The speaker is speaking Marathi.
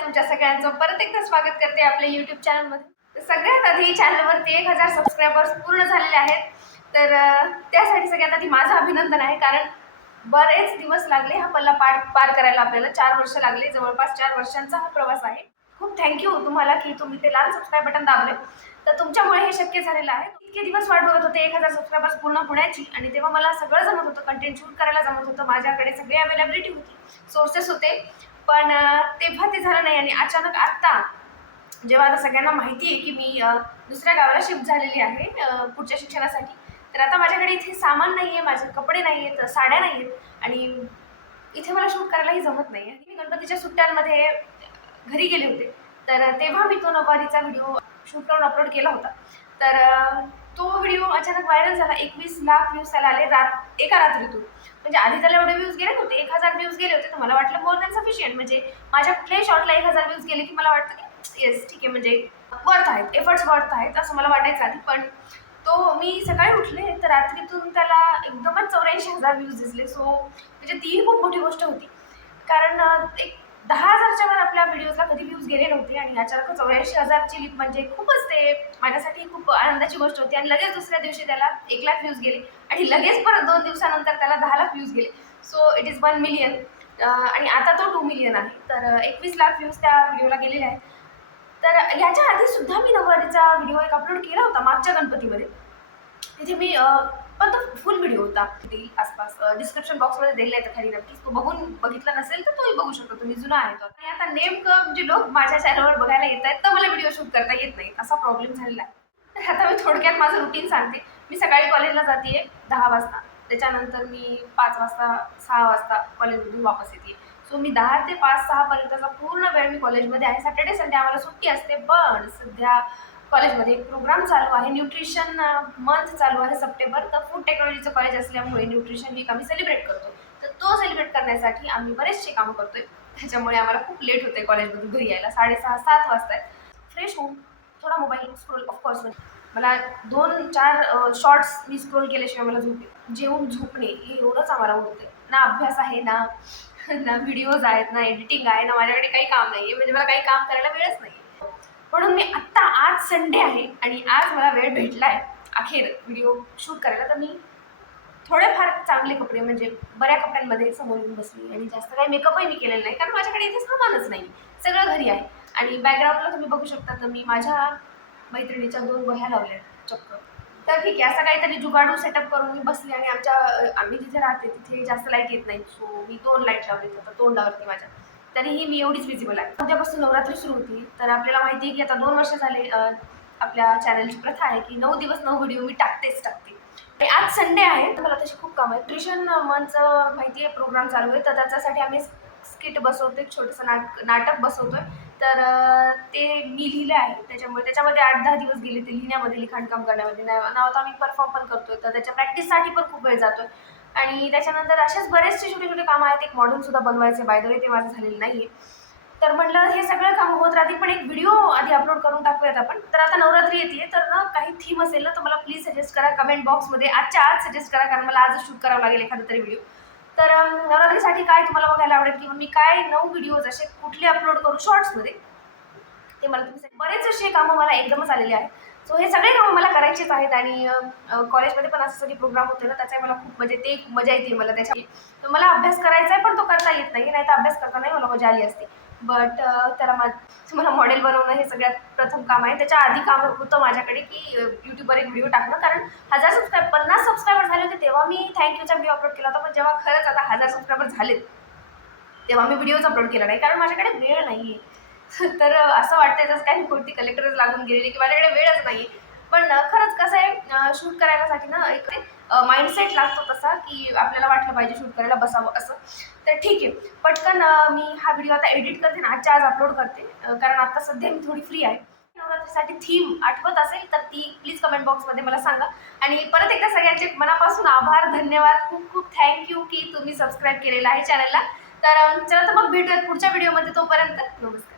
तुमच्या सगळ्यांचं परत एकदा स्वागत करते आपल्या यूट्यूब चॅनलमध्ये. सगळ्यात आधी चॅनलवरती एक हजार सबस्क्रायबर्स पूर्ण झालेले आहेत. तर त्यासाठी सगळ्यात आधी माझं अभिनंदन आहे कारण बरेच दिवस लागले हा पल्ला पार पार करायला आपल्याला. चार वर्ष लागले जवळपास चार वर्षांचा हा प्रवास आहे. खूप थँक्यू तुम्हाला की तुम्ही ते लाल सबस्क्राईब बटन दाबले. तर तुमच्यामुळे हे शक्य झालेलं आहे. इतके दिवस वाट बघत होते एक हजार सबस्क्रायबर्स पूर्ण होण्याची आणि तेव्हा मला सगळं जमत होतं कंटेंट शूट करायला जमत होतं. माझ्याकडे सगळी अवेलेबिलिटी होती सोर्सेस होते. पण तेव्हा ते झालं नाही आणि अचानक आत्ता जेव्हा आता सगळ्यांना माहिती आहे की मी दुसऱ्या गावाला शिफ्ट झालेली आहे पुढच्या शिक्षणासाठी तर आता माझ्याकडे इथे सामान नाही आहे माझे कपडे नाही आहेत साड्या नाही आहेत आणि इथे मला शूट करायलाही जमत नाही आणि मी गणपतीच्या सुट्ट्यांमध्ये घरी गेले होते. तर तेव्हा मी तो नववारीचा व्हिडिओ शूट करून अपलोड केला होता. तर तो व्हिडिओ अचानक व्हायरल झाला. एकवीस लाख व्ह्यूज त्याला आले रात एका रात्रीतून. म्हणजे आधी त्याला एवढे व्ह्यूज गेले नव्हते. एक हजार व्ह्यूज गेले होते. तर मला वाटलं मोर दॅन सफिशियंट म्हणजे माझ्या कुठल्याही शॉटला एक हजार व्ह्यूज गेले की मला वाटतं की येस ठीक आहे. म्हणजे वर्थ आहेत. एफर्ट्स वर्थ आहेत असं मला वाटायचं आधी. पण तो मी सकाळी उठले तर रात्रीतून त्याला एकदमच चौऱ्याऐंशी हजार व्ह्यूज दिसले. सो म्हणजे ती खूप मोठी गोष्ट होती. कारण एक दहा हजारच्या वर आपल्या व्हिडिओजला कधी व्ह्यूज गेले नव्हते आणि अचानक चौऱ्याऐंशी हजारची लिप म्हणजे खूपच ते माझ्यासाठी खूप आनंदाची गोष्ट होती. आणि लगेच दुसऱ्या दिवशी त्याला एक लाख व्ह्यूज गेले आणि लगेच परत दोन दिवसानंतर त्याला दहा लाख व्ह्यूज गेले. So it is one million आणि आता तो टू मिलियन आहे. तर एकवीस लाख व्ह्यूज त्या व्हिडिओला गेलेले आहेत. तर ह्याच्या आधी सुद्धा मी नववारीचा व्हिडिओ एक अपलोड केला होता मागच्या गणपतीमध्ये. तिथे मी पण तो फुल व्हिडिओ होता. देईल आसपास डिस्क्रिप्शन बॉक्समध्ये दिलेला आहे तर खाली नक्कीच तो बघून बघितला नसेल तर तोही बघू शकतो. तुम्ही जुना आहे तो. आणि आता नेमकं जे लोक माझ्या चॅनलवर बघायला येत आहेत तर मला व्हिडिओ शूट करता येत नाही. असा प्रॉब्लेम झालेला आहे. तर आता मी थोडक्यात माझं रुटीन सांगते. मी सकाळी कॉलेजला जाते दहा वाजता. त्याच्यानंतर मी पाच वाजता सहा वाजता कॉलेजमधून वापस येते सो मी दहा ते पाच सहापर्यंतचा पूर्ण वेळ मी कॉलेजमध्ये आहे. सॅटर्डे संडे आम्हाला सुट्टी असते पण सध्या कॉलेजमध्ये एक प्रोग्राम चालू आहे. न्यूट्रिशन मंथ चालू आहे सप्टेंबर. तर फूड टेक्नॉलॉजीचं कॉलेज असल्यामुळे न्यूट्रिशन वीक आम्ही सेलिब्रेट करतो. तर तो सेलिब्रेट करण्यासाठी आम्ही बरेचसे कामं करतोय. त्याच्यामुळे आम्हाला खूप लेट होते कॉलेजमधून घरी यायला. साडेसहा सात वाजता फ्रेश होऊन थोडा मोबाईल स्क्रोल ऑफकोर्स मला दोन चार शॉर्ट्स मी स्क्रोल केल्याशिवाय मला झोपे जेवून झोपणे हे एवढंच आम्हाला होतं ना अभ्यास आहे ना ना व्हिडिओज आहेत ना एडिटिंग आहे ना माझ्याकडे काही काम नाही आहे म्हणजे मला काही काम करायला वेळच नाही म्हणून मी आत्ता आज संडे आहे आणि आज मला वेळ भेटला आहे अखेर व्हिडिओ शूट करायला. तर मी थोडेफार चांगले कपडे म्हणजे बऱ्या कपड्यांमध्ये समोर येऊन बसली आणि जास्त काही मेकअपही मी केलेलं नाही कारण माझ्याकडे इथे सामानच नाही सगळं घरी आहे. आणि बॅकग्राऊंडला तुम्ही बघू शकता तर मी माझ्या मैत्रिणीच्या दोन वह्या लावल्या आहेत चक्क. तर ठीक आहे असं काहीतरी जुगाडू सेटअप करून मी बसली आणि आमच्या आम्ही जिथे राहते तिथे जास्त लाइट येत नाही. सो मी दोन लाइट लावले तर तोंडावरती माझ्या. तरीही मी एवढीच विजिबल आहे. उद्यापासून नवरात्री सुरू होती तर आपल्याला माहिती आहे की आता दोन वर्ष झाले आपल्या चॅनलची प्रथा आहे की नऊ दिवस नऊ व्हिडिओ मी टाकतेच टाकते. ते आज संडे आहे तर मला तशी खूप काम आहे. ट्युशन मंथचं माहिती आहे प्रोग्राम चालू आहे तर त्याच्यासाठी आम्ही स्किट बसवतो एक छोटंसं नाट नाटक बसवतोय. तर ते मी लिहिलं आहे. त्याच्यामुळे त्याच्यामध्ये आठ दहा दिवस गेले ते लिहिण्यामध्ये लिखाणकाम करण्यामध्ये. ना- नाव आता आम्ही परफॉर्म पण करतोय. तर त्याच्या प्रॅक्टिससाठी पण खूप वेळ जातोय. आणि त्याच्यानंतर असेच बरेचसे छोटे छोटे कामं आहेत. एक मॉडर्न सुद्धा बनवायचे बाय द वे ते माझं झालेलं नाही आहे तर म्हटलं हे सगळं काम होत राहतील पण एक व्हिडिओ आधी अपलोड करून टाकूयात आपण. तर आता नवरात्री येते तर ना काही थीम असेल ना तर मला प्लीज सजेस्ट करा. कमेंट बॉक्समध्ये आजच्या आज सजेस्ट करा कारण मला आजच शूट करावं लागेल एखादा तरी व्हिडिओ तर नवरात्रीसाठी काय तुम्हाला बघायला आवडेल? किंवा मी काय नऊ व्हिडिओज असे कुठले अपलोड करू? शॉर्ट्समध्ये ते मला तुम्ही बरेच असे कामं मला एकदमच आलेले आहेत. सो हे सगळे कामं मला करायचेच आहेत आणि कॉलेजमध्ये पण असं सगळे प्रोग्राम होते ना त्याचा मला खूप म्हणजे ते मजा येते मला त्याच्या तर मला अभ्यास करायचा आहे पण तो करता येत नाही. नाही तर अभ्यास करतानाही मला मजा आली असते. बट त्याला मा मला मॉडेल बनवणं हे सगळ्यात प्रथम काम आहे. त्याच्या आधी काम होतं माझ्याकडे की यूट्यूबवर एक व्हिडिओ टाकणं. कारण हजार सबस्क्राईब पन्नास सबस्क्रायबर झाले होते तेव्हा मी थँक्यूचा व्हिडिओ अपलोड केला होता. पण जेव्हा खरंच आता हजार सबस्क्रायबर झालेत तेव्हा मी व्हिडिओज अपलोड केला नाही. कारण माझ्याकडे वेळ नाही आहे तर असं वाटतं जसं काय कुर्ती कोणती कलेक्टरच लागून गेलेली की माझ्याकडे वेळच नाही पण खरंच कसं आहे शूट करायलासाठी ना एक माइंडसेट लागतो तसा की आपल्याला वाटलं पाहिजे शूट करायला बसावं असं. तर ठीक आहे. पटकन मी हा व्हिडिओ आता एडिट करते ना आजच्या आज अपलोड करते. कारण आता सध्या मी थोडी फ्री आहे. नवरात्रीसाठी थीम आठवत असेल तर ती प्लीज कमेंट बॉक्समध्ये मला सांगा. आणि परत एकदा सगळ्यांचे मनापासून आभार धन्यवाद खूप खूप थँक्यू की तुम्ही सबस्क्राईब केलेलं आहे चॅनलला तर चला तर मग भेटूयात पुढच्या व्हिडिओमध्ये तोपर्यंत. नमस्कार.